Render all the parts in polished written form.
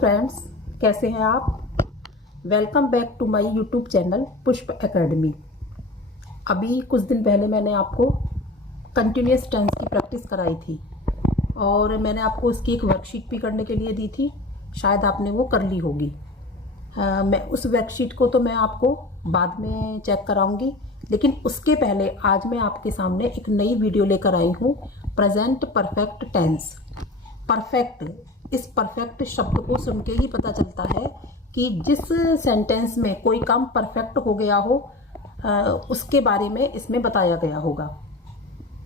Friends, कैसे हैं आप। Welcome back to my YouTube channel Pushp academy. अभी कुछ दिन पहले मैंने आपको कंटिन्यूस टेंस की प्रैक्टिस कराई थी और मैंने आपको उसकी एक वर्कशीट भी करने के लिए दी थी। शायद आपने वो कर ली होगी। मैं उस वर्कशीट को तो मैं आपको बाद में चेक कराऊंगी, लेकिन उसके पहले आज मैं आपके सामने एक नई वीडियो लेकर आई हूँ। Present perfect tense. परफेक्ट, इस परफेक्ट शब्द को सुन के ही पता चलता है कि जिस सेंटेंस में कोई काम परफेक्ट हो गया हो उसके बारे में इसमें बताया गया होगा।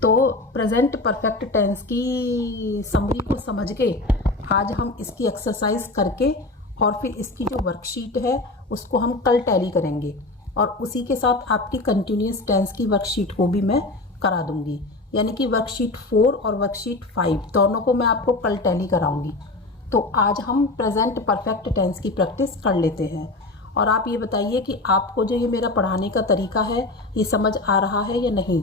तो प्रेजेंट परफेक्ट टेंस की समरी को समझ के आज हम इसकी एक्सरसाइज करके और फिर इसकी जो वर्कशीट है उसको हम कल टैली करेंगे और उसी के साथ आपकी कंटिन्यूस टेंस की वर्कशीट को भी मैं करा दूंगी। यानी कि वर्कशीट 4 और वर्कशीट 5 दोनों को मैं आपको कल टैली कराऊंगी। तो आज हम प्रेजेंट परफेक्ट टेंस की प्रैक्टिस कर लेते हैं। और आप ये बताइए कि आपको जो ये मेरा पढ़ाने का तरीका है ये समझ आ रहा है या नहीं।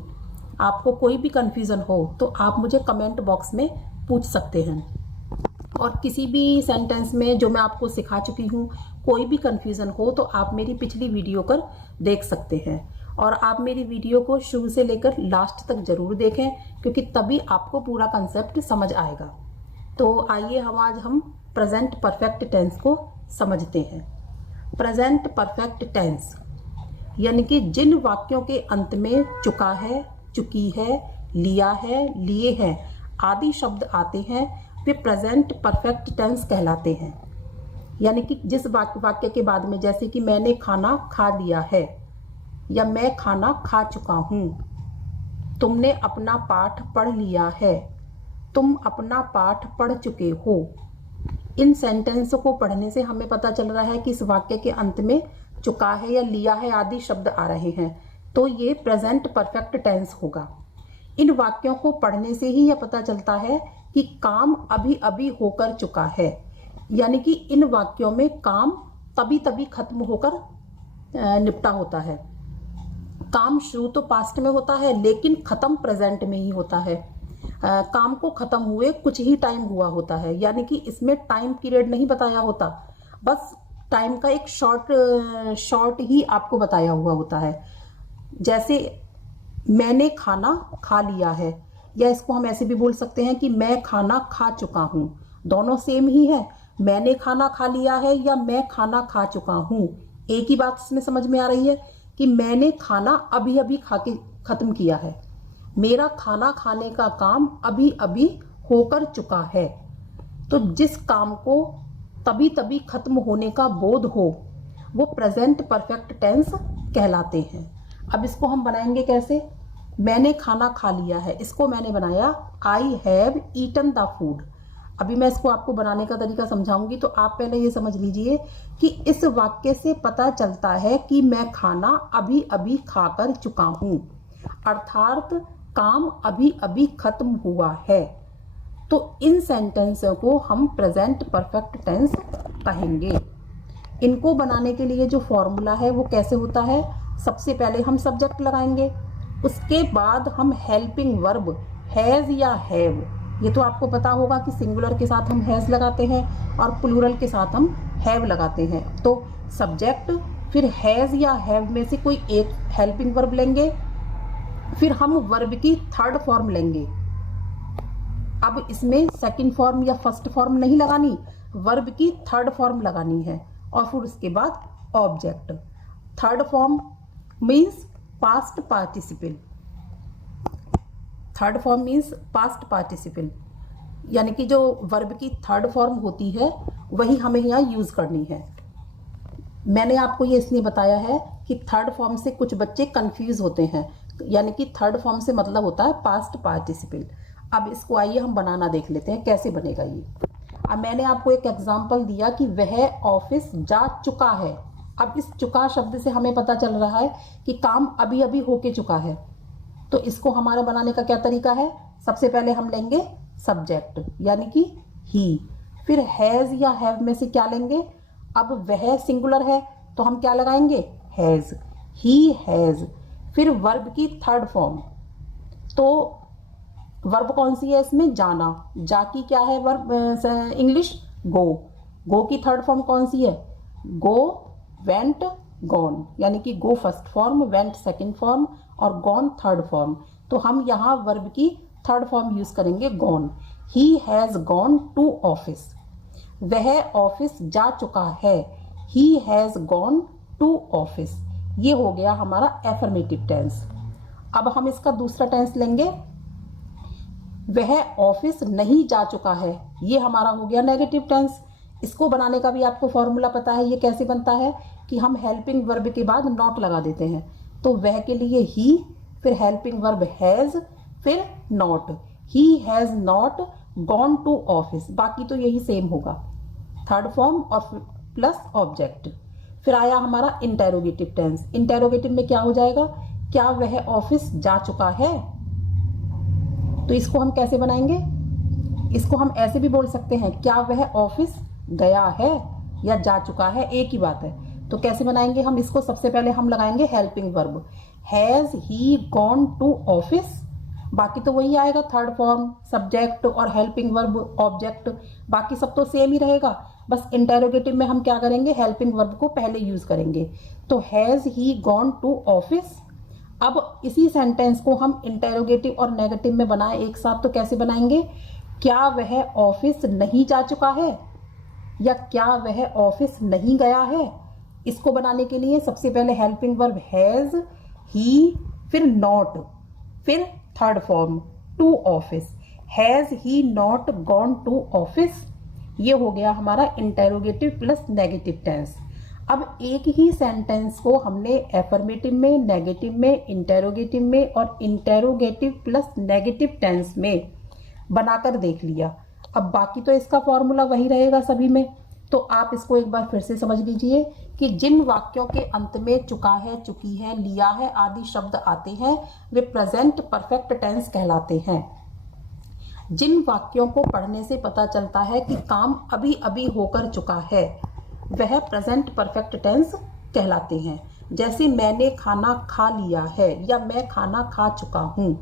आपको कोई भी कन्फ्यूज़न हो तो आप मुझे कमेंट बॉक्स में पूछ सकते हैं। और किसी भी सेंटेंस में जो मैं आपको सिखा चुकी हूँ कोई भी कन्फ्यूज़न हो तो आप मेरी पिछली वीडियो कर देख सकते हैं। और आप मेरी वीडियो को शुरू से लेकर लास्ट तक ज़रूर देखें, क्योंकि तभी आपको पूरा कंसेप्ट समझ आएगा। तो आइए हम प्रेजेंट परफेक्ट टेंस को समझते हैं। प्रेजेंट परफेक्ट टेंस यानी कि जिन वाक्यों के अंत में चुका है, चुकी है, लिया है, लिए हैं आदि शब्द आते हैं वे प्रेजेंट परफेक्ट टेंस कहलाते हैं। यानी कि जिस वाक्य के बाद में, जैसे कि मैंने खाना खा लिया है या मैं खाना खा चुका हूँ, तुमने अपना पाठ पढ़ लिया है, तुम अपना पाठ पढ़ चुके हो। इन सेंटेंस को पढ़ने से हमें पता चल रहा है कि इस वाक्य के अंत में चुका है या लिया है आदि शब्द आ रहे हैं, तो ये प्रेजेंट परफेक्ट टेंस होगा। इन वाक्यों को पढ़ने से ही यह पता चलता है कि काम अभी अभी होकर चुका है। यानी कि इन वाक्यों में काम तभी तभी खत्म होकर निपटा होता है। काम शुरू तो पास्ट में होता है लेकिन खत्म प्रेजेंट में ही होता है। काम को खत्म हुए कुछ ही टाइम हुआ होता है, यानी कि इसमें टाइम पीरियड नहीं बताया होता, बस टाइम का एक शॉर्ट ही आपको बताया हुआ होता है। जैसे मैंने खाना खा लिया है, या इसको हम ऐसे भी बोल सकते हैं कि मैं खाना खा चुका हूँ। दोनों सेम ही है, मैंने खाना खा लिया है या मैं खाना खा चुका हूँ। एक ही बात इसमें समझ में आ रही है कि मैंने खाना अभी अभी खा के खत्म किया है, मेरा खाना खाने का काम अभी अभी होकर चुका है। तो जिस काम को तभी तभी खत्म होने का बोध हो वो प्रेजेंट परफेक्ट टेंस कहलाते हैं। अब इसको हम बनाएंगे कैसे। मैंने खाना खा लिया है, इसको मैंने बनाया I have eaten the food. अभी मैं इसको आपको बनाने का तरीका समझाऊंगी, तो आप पहले ये समझ लीजिए कि इस वाक्य से पता चलता है कि मैं खाना अभी अभी खाकर चुका हूँ, अर्थात काम अभी अभी खत्म हुआ है। तो इन सेंटेंस को हम प्रेजेंट परफेक्ट टेंस कहेंगे। इनको बनाने के लिए जो फॉर्मूला है वो कैसे होता है, सबसे पहले हम सब्जेक्ट लगाएंगे, उसके बाद हम हेल्पिंग वर्ब हैज या हैव, ये तो आपको पता होगा कि सिंगुलर के साथ हम हैज लगाते हैं और प्लूरल के साथ हम हैव लगाते हैं। तो सब्जेक्ट, फिर हैज या हैव में से कोई एक हेल्पिंग वर्ब लेंगे, फिर हम वर्ब की थर्ड फॉर्म लेंगे। अब इसमें सेकंड फॉर्म या फर्स्ट फॉर्म नहीं लगानी, वर्ब की थर्ड फॉर्म लगानी है, और फिर उसके बाद object. Third form means past participle, third form means past participle, यानी कि जो वर्ब की थर्ड फॉर्म होती है वही हमें यहाँ यूज करनी है। मैंने आपको ये इसलिए बताया है कि थर्ड फॉर्म से कुछ बच्चे कंफ्यूज होते हैं, यानी कि थर्ड फॉर्म से मतलब होता है पास्ट पार्टिसिपल। अब इसको आइए हम बनाना देख लेते हैं कैसे बनेगा ये। अब मैंने आपको एक एग्जांपल दिया कि वह ऑफिस जा चुका है। अब इस चुका शब्द से हमें पता चल रहा है कि काम अभी अभी होके चुका है। तो इसको हमारा बनाने का क्या तरीका है, सबसे पहले हम लेंगे सब्जेक्ट यानी कि ही, फिर हैज या हैव में से क्या लेंगे, अब वह सिंगुलर है तो हम क्या लगाएंगे हैज, ही हैज, फिर वर्ब की थर्ड फॉर्म। तो वर्ब कौन सी है इसमें, जाना, जा की क्या है वर्ब इंग्लिश गो, गो की थर्ड फॉर्म कौन सी है? गो, वेंट, गॉन, यानी कि go first form, went second form और गॉन थर्ड फॉर्म। तो हम यहाँ वर्ब की थर्ड फॉर्म यूज करेंगे gone. He has gone to office, वह ऑफिस जा चुका है। He has gone to office, ये हो गया हमारा एफर्मेटिव टेंस। अब हम इसका दूसरा टेंस लेंगे, वह ऑफिस नहीं जा चुका है, ये हमारा हो गया नेगेटिव टेंस। इसको बनाने का भी आपको फॉर्मूला पता है, ये कैसे बनता है कि हम हेल्पिंग वर्ब के बाद नॉट लगा देते हैं। तो वह के लिए ही, फिर हेल्पिंग वर्ब हैज, फिर not. He has not gone to office, बाकी तो यही सेम होगा, थर्ड फॉर्म और प्लस ऑब्जेक्ट। फिर आया हमारा इंटेरोगेटिव टेंस। इंटेरोगेटिव में क्या हो जाएगा? क्या वह ऑफिस जा चुका है? तो इसको हम कैसे बनाएंगे? इसको हम ऐसे भी बोल सकते हैं, क्या वह ऑफिस गया है या जा चुका है, एक ही बात है। तो कैसे बनाएंगे हम इसको? सबसे पहले हम लगाएंगे helping verb, has he gone to office, बाकी तो वही आएगा, थर्ड फॉर्म, सब्जेक्ट और हेल्पिंग वर्ब ऑब्जेक्ट, बाकी सब तो सेम ही रहेगा। बस इंटेरोगेटिव में हम क्या करेंगे? हेल्पिंग वर्ब को पहले यूज करेंगे। तो has he gone to office. अब इसी सेंटेंस को हम इंटेरोगेटिव और नेगेटिव में बनाए एक साथ, तो कैसे बनाएंगे? क्या वह ऑफिस नहीं जा चुका है या क्या वह ऑफिस नहीं गया है? इसको बनाने के लिए सबसे पहले हेल्पिंग वर्ब हैज, ही, फिर नॉट, फिर third form to office. Has he not gone to office, ये हो गया हमारा इंटेरोगेटिव प्लस नेगेटिव टेंस। अब एक ही सेंटेंस को हमने एफर्मेटिव में, नेगेटिव में, इंटेरोगेटिव में और इंटेरोगेटिव प्लस नेगेटिव टेंस में बनाकर देख लिया। अब बाकी तो इसका फॉर्मूला वही रहेगा सभी में। तो आप इसको एक बार फिर से समझ लीजिए कि जिन वाक्यों के अंत में चुका है, चुकी है, लिया है आदि शब्द आते हैं वे प्रेजेंट परफेक्ट टेंस कहलाते हैं। जिन वाक्यों को पढ़ने से पता चलता है कि काम अभी अभी होकर चुका है वह प्रेजेंट परफेक्ट टेंस कहलाते हैं। जैसे मैंने खाना खा लिया है या मैं खाना खा चुका हूँ,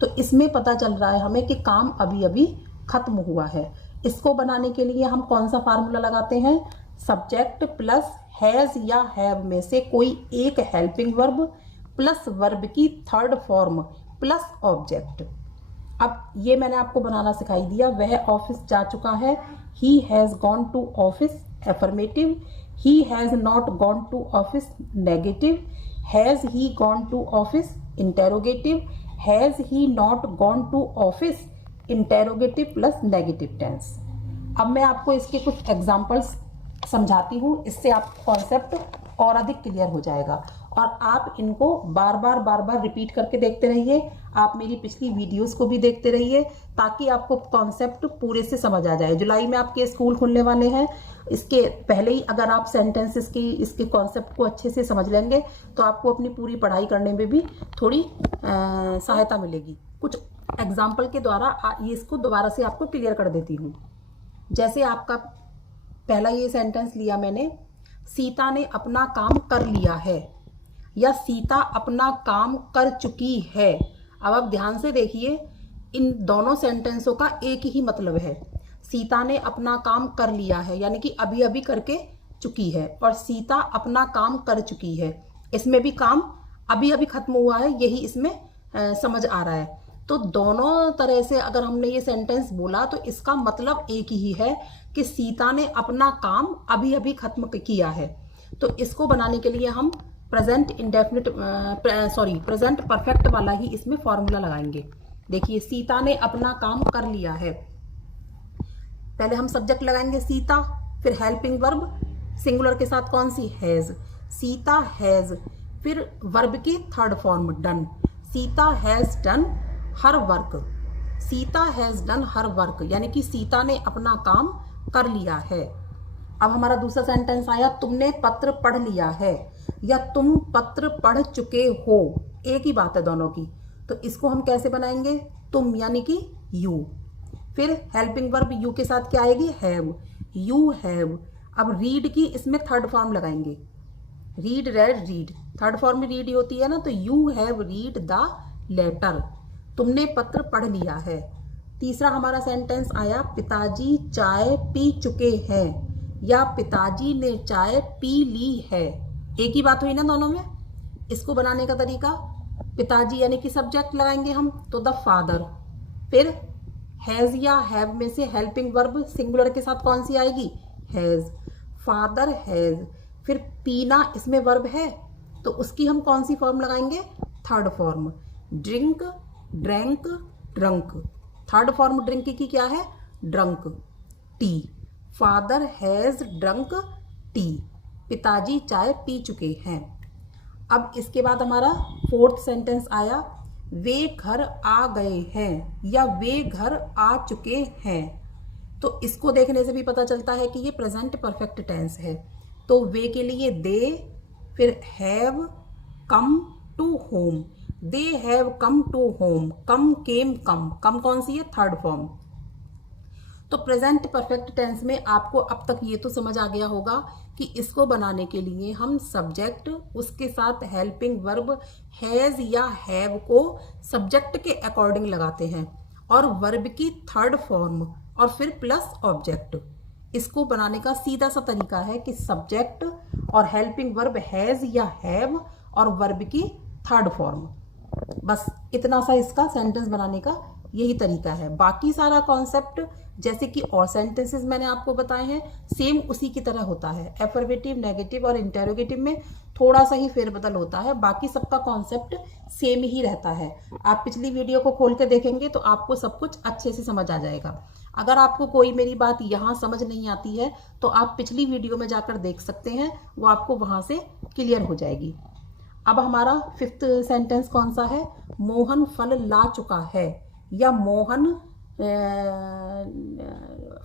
तो इसमें पता चल रहा है हमें कि काम अभी अभी खत्म हुआ है। इसको बनाने के लिए हम कौन सा फार्मूला लगाते हैं? सब्जेक्ट प्लस हैज या हैव में से कोई एक हेल्पिंग वर्ब प्लस वर्ब की थर्ड फॉर्म प्लस ऑब्जेक्ट। अब ये मैंने आपको बनाना सिखाई दिया। वह ऑफिस जा चुका है, he has gone to office affirmative, he has not gone to office negative, has he gone to office interrogative, has he not gone to office interrogative plus negative tense. अब मैं आपको इसके कुछ एग्जाम्पल्स समझाती हूँ, इससे आपको कॉन्सेप्ट और अधिक क्लियर हो जाएगा और आप इनको बार बार रिपीट करके देखते रहिए। आप मेरी पिछली वीडियोस को भी देखते रहिए ताकि आपको कॉन्सेप्ट पूरे से समझ आ जाए। जुलाई में आपके स्कूल खुलने वाले हैं, इसके पहले ही अगर आप सेंटेंसेस की इसके कॉन्सेप्ट को अच्छे से समझ लेंगे तो आपको अपनी पूरी पढ़ाई करने में भी थोड़ी सहायता मिलेगी। कुछ एग्जाम्पल के द्वारा ये इसको दोबारा से आपको क्लियर कर देती हूँ। जैसे आपका पहला ये सेंटेंस लिया मैंने, सीता ने अपना काम कर लिया है या सीता अपना काम कर चुकी है। अब आप ध्यान से देखिए, इन दोनों सेंटेंसों का एक ही मतलब है। सीता ने अपना काम कर लिया है यानी कि अभी अभी करके चुकी है, और सीता अपना काम कर चुकी है, इसमें भी काम अभी अभी खत्म हुआ है, यही इसमें समझ आ रहा है। तो दोनों तरह से अगर हमने ये सेंटेंस बोला तो इसका मतलब एक ही है कि सीता ने अपना काम अभी अभी खत्म किया है। तो इसको बनाने के लिए हम प्रेजेंट परफेक्ट वाला ही इसमें फॉर्मूला लगाएंगे। देखिए, सीता ने अपना काम कर लिया है, पहले हम सब्जेक्ट लगाएंगे सीता, फिर हेल्पिंग वर्ब सिंगुलर के साथ कौन सी? हैज। सीता हैज, फिर वर्ब की third form done. Sita has done her work. Sita has done her work यानी कि सीता ने अपना काम कर लिया है। अब हमारा दूसरा सेंटेंस आया, तुमने पत्र पढ़ लिया है या तुम पत्र पढ़ चुके हो, एक ही बात है दोनों की। तो इसको हम कैसे बनाएंगे? तुम यानी कि यू, फिर हेल्पिंग वर्ब यू के साथ क्या आएगी? हैव। You have. अब रीड की इसमें थर्ड फॉर्म लगाएंगे, read, red, read, third form में रीड होती है ना, तो you have read the letter. तुमने पत्र पढ़ लिया है। तीसरा हमारा सेंटेंस आया, पिताजी चाय पी चुके हैं या पिताजी ने चाय पी ली है। एक ही बात हुई ना दोनों में। इसको बनाने का तरीका, पिताजी यानी कि सब्जेक्ट लगाएंगे हम, तो द फादर। फिर हैज या हैव में से हेल्पिंग वर्ब सिंगुलर के साथ कौन सी आएगी? हैज। Father has. फिर पीना इसमें वर्ब है तो उसकी हम कौन सी फॉर्म लगाएंगे? Third form. Drink, drank, drunk. Third form drink की क्या है? Drunk. T. Father has drunk T. पिताजी चाय पी चुके हैं। अब इसके बाद हमारा फोर्थ सेंटेंस आया, वे घर आ गए हैं या वे घर आ चुके हैं। तो इसको देखने से भी पता चलता है कि ये प्रेजेंट परफेक्ट टेंस है। तो वे के लिए दे, फिर have come to home. They have come to home. Come, came, come कौन सी है? Third form. तो प्रेजेंट परफेक्ट टेंस में आपको अब तक ये तो समझ आ गया होगा कि इसको बनाने के लिए हम सब्जेक्ट, उसके साथ हेल्पिंग वर्ब हैज या हैव को सब्जेक्ट के अकॉर्डिंग लगाते हैं और वर्ब की थर्ड फॉर्म और फिर प्लस ऑब्जेक्ट। इसको बनाने का सीधा सा तरीका है कि सब्जेक्ट और हेल्पिंग वर्ब हैज या हैव और वर्ब की थर्ड फॉर्म। बस इतना सा इसका सेंटेंस बनाने का यही तरीका है। बाकी सारा कॉन्सेप्ट जैसे कि और सेंटेंसेस मैंने आपको बताए हैं सेम उसी की तरह होता है। एफर्मेटिव, नेगेटिव और इंटेरोगेटिव में थोड़ा सा ही फेरबदल होता है, बाकी सबका कॉन्सेप्ट सेम ही रहता है। आप पिछली वीडियो को खोल के देखेंगे तो आपको सब कुछ अच्छे से समझ आ जाएगा। अगर आपको कोई मेरी बात यहाँ समझ नहीं आती है तो आप पिछली वीडियो में जाकर देख सकते हैं, वो आपको वहाँ से क्लियर हो जाएगी। अब हमारा फिफ्थ सेंटेंस कौन सा है? मोहन फल ला चुका है या मोहन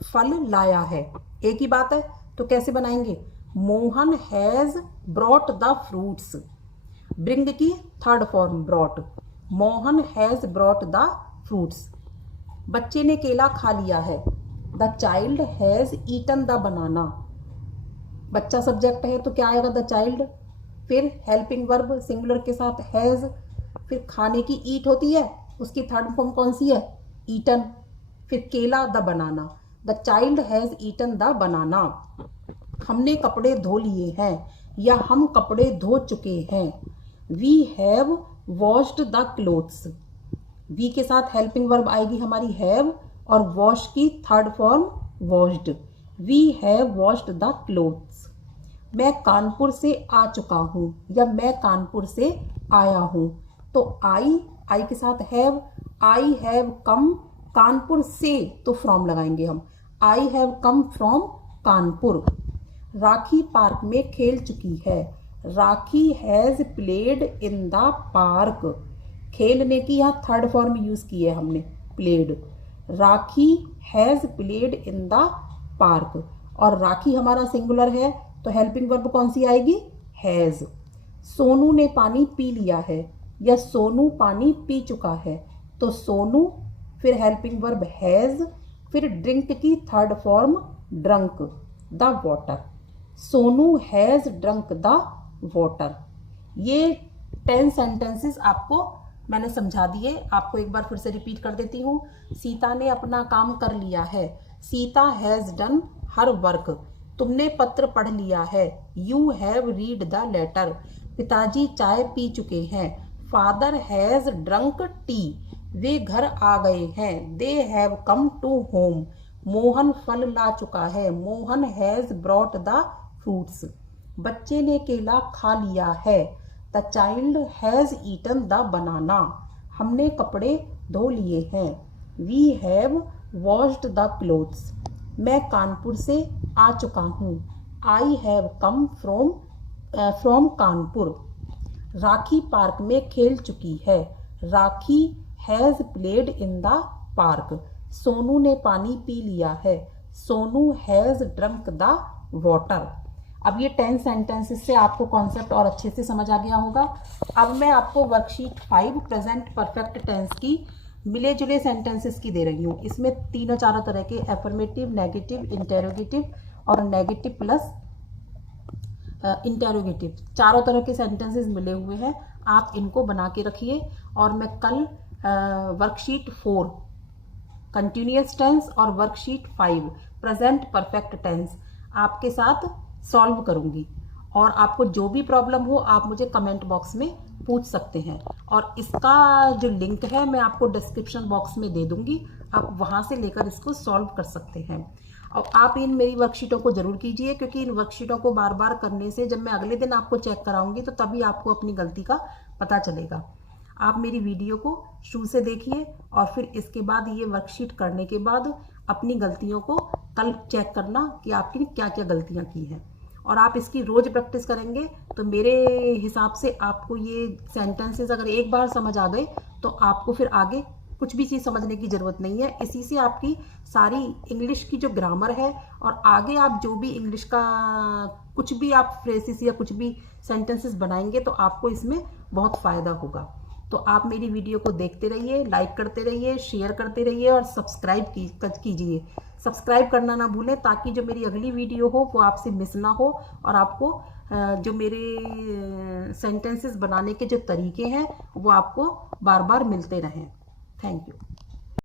फल लाया है। एक ही बात है तो कैसे बनाएंगे? Mohan has brought the fruits. Bring की third form brought. Mohan has brought the fruits. बच्चे ने केला खा लिया है। The child has eaten the banana. बच्चा सब्जेक्ट है तो क्या आएगा? The child. फिर हेल्पिंग वर्ब सिंगुलर के साथ हैज। फिर खाने की ईट होती है, उसकी थर्ड फॉर्म कौन सी है? ईटन। फिर केला the banana. The child has eaten the banana. हमने कपड़े धो लिए हैं या हम कपड़े धो चुके हैं। We have washed the clothes. We के साथ हेल्पिंग वर्ब आएगी हमारी हैव और वॉश की third form washed. We have washed the clothes. मैं कानपुर से आ चुका हूँ या मैं कानपुर से आया हूँ। तो आई के साथ have. I have come, Kanpur से तो फ्रॉम लगाएंगे हम। I have come from Kanpur. Rakhi park में खेल चुकी है। Rakhi has played in the park. खेलने की यहाँ थर्ड फॉर्म यूज की है हमने, played. Rakhi has played in the park और राखी हमारा सिंगुलर है तो हेल्पिंग वर्ब कौन सी आएगी? हैज। सोनू ने पानी पी लिया है या सोनू पानी पी चुका है। तो सोनू, फिर हेल्पिंग वर्ब हैज, फिर ड्रिंक की third form drunk, the water. Sonu has drunk the water. ये 10 सेंटेंसेस आपको मैंने समझा दिए। आपको एक बार फिर से रिपीट कर देती हूँ। सीता ने अपना काम कर लिया है। Sita has done her work. तुमने पत्र पढ़ लिया है। You have read the letter. पिताजी चाय पी चुके हैं। Father has drunk tea. वे घर आ गए हैं। They have come to home. Mohan फल ला चुका है। Mohan has brought the fruits. बच्चे ने केला खा लिया है। The child has eaten the banana. हमने कपड़े धो लिए हैं। We have washed the clothes. मैं कानपुर से आ चुका हूँ। I have come from Kanpur. Rakhi park में खेल चुकी है। Rakhi has played in the park. Sonu ने पानी पी लिया है। Sonu has drunk the water. अब ये 10 सेंटेंसेस से आपको कॉन्सेप्ट और अच्छे से समझ आ गया होगा। अब मैं आपको वर्कशीट 5 प्रेजेंट परफेक्ट टेंस की मिले जुले सेंटेंसेस की दे रही हूँ। इसमें तीनों चारों तरह के एफर्मेटिव, नेगेटिव, इंटेरोगेटिव और नेगेटिव प्लस इंटेरोगेटिव चारों तरह के सेंटेंसेस मिले हुए हैं। आप इनको बना के रखिए और मैं कल वर्कशीट 4 कंटिन्यूअस टेंस और वर्कशीट 5 प्रेजेंट परफेक्ट टेंस आपके साथ सॉल्व करूँगी। और आपको जो भी प्रॉब्लम हो आप मुझे कमेंट बॉक्स में पूछ सकते हैं, और इसका जो लिंक है मैं आपको डिस्क्रिप्शन बॉक्स में दे दूँगी, आप वहाँ से लेकर इसको सॉल्व कर सकते हैं। और आप इन मेरी वर्कशीटों को ज़रूर कीजिए, क्योंकि इन वर्कशीटों को बार बार करने से जब मैं अगले दिन आपको चेक कराऊंगी तो तभी आपको अपनी गलती का पता चलेगा। आप मेरी वीडियो को शुरू से देखिए और फिर इसके बाद ये वर्कशीट करने के बाद अपनी गलतियों को कल चेक करना कि आपकी क्या क्या गलतियाँ की हैं। और आप इसकी रोज़ प्रैक्टिस करेंगे तो मेरे हिसाब से आपको ये सेंटेंसेस अगर एक बार समझ आ गए तो आपको फिर आगे कुछ भी चीज़ समझने की ज़रूरत नहीं है। इसी से आपकी सारी इंग्लिश की जो ग्रामर है और आगे आप जो भी इंग्लिश का कुछ भी आप फ्रेसेस या कुछ भी सेंटेंसेस बनाएंगे तो आपको इसमें बहुत फ़ायदा होगा। तो आप मेरी वीडियो को देखते रहिए, लाइक करते रहिए, शेयर करते रहिए और सब्सक्राइब कीजिए। सब्सक्राइब करना ना भूलें ताकि जो मेरी अगली वीडियो हो वो आपसे मिस ना हो और आपको जो मेरे सेंटेंसेस बनाने के जो तरीके हैं वो आपको बार बार मिलते रहें। Thank you.